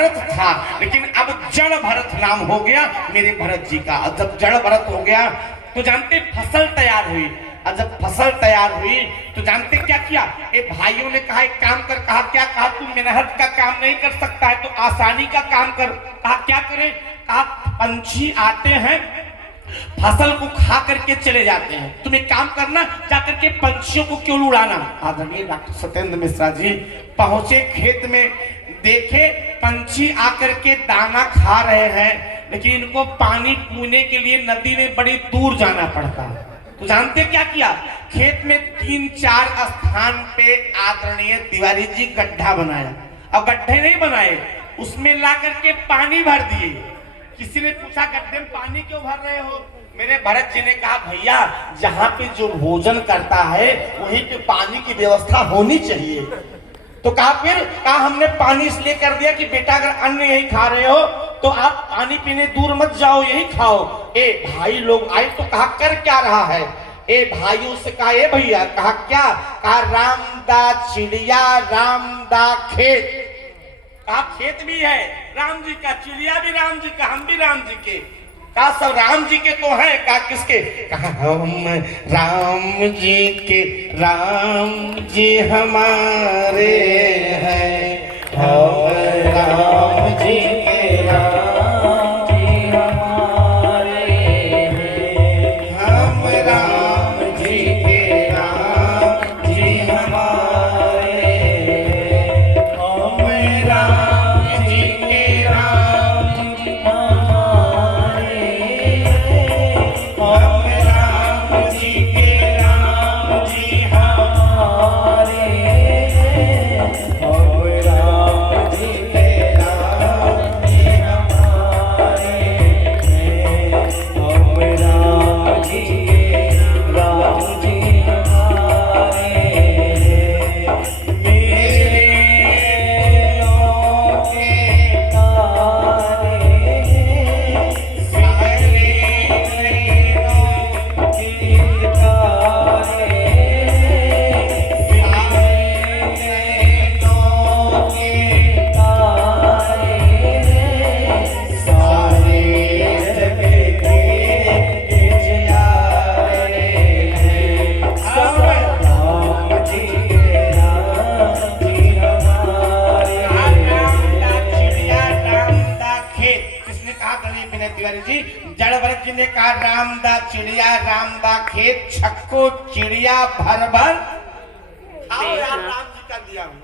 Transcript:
भरत था, लेकिन अब जड़ भरत नाम हो गया मेरे भरत जी का। अब जब जड़ भरत हो गया तो जानते फसल तैयार हुई। और जब फसल तैयार हुई तो जानते क्या किया, ए भाइयों ने कहा एक काम कर। कहा क्या? कहा तू मेहनत का काम नहीं कर सकता है तो आसानी का काम कर। कहा क्या करें? कहा पंछी आते हैं फसल को खा करके चले जाते हैं, तुम एक काम करना, जाकर के पंछियों को क्यों उड़ाना। आदरणीय डॉक्टर सत्येंद्र मिश्रा जी पहुंचे खेत में, देखे पंछी आकर के दाना खा रहे हैं, लेकिन इनको पानी पीने के लिए नदी में बड़ी दूर जाना पड़ता है। तो जानते क्या किया, खेत में 3-4 स्थान पे आदरणीय तिवारी जी गड्ढा बनाया। अब गड्ढे नहीं बनाए, उसमें ला करके पानी भर दिए। किसी ने पूछा गड्ढे में पानी क्यों भर रहे हो? मेरे भरत जी ने कहा भैया जहाँ पे जो भोजन करता है वहीं पे पानी की व्यवस्था होनी चाहिए। तो कहा फिर? कहा हमने पानी इसलिए कर दिया कि बेटा अगर अन्न यही खा रहे हो तो आप पानी पीने दूर मत जाओ, यही खाओ। ए भाई लोग आए तो कहा कर क्या रहा है? ए भाइयों से कहा ए भैया, कहा क्या? कहा राम दा चिड़िया राम दा खेत। कहा खेत भी है राम जी का, चिड़िया भी राम जी का, हम भी राम जी के। कहा सब राम जी के तो है। कहा किसके? कहा हम राम जी के, राम जी हमारे हैं, हम राम जी के, राम जी हमारे हैं, हम राम जी के, राम जी हमारे हैं, हम राम जी के, राम जी हमारे हैं, हम राम जी के, राम जी हमारे हैं, हम राम जी के, राम जी हमारे हैं, हम राम जी के, राम जी हमारे हैं। मेरे नौ के तारे सारे नैनों के तारे, सारे नैनों के तारे, सारे जग के जियारे हैं, सब राम जी के, राम जी हमारे हैं। चिड़िया राम दा खेत, किसने कहा? गरीब विनय तिवारी जी। जड़ भरत जी ने कहा राम दा चिड़िया राम दा खेत, छक्को चिड़िया भर भर। आओ यार राम जी का दिया हूं।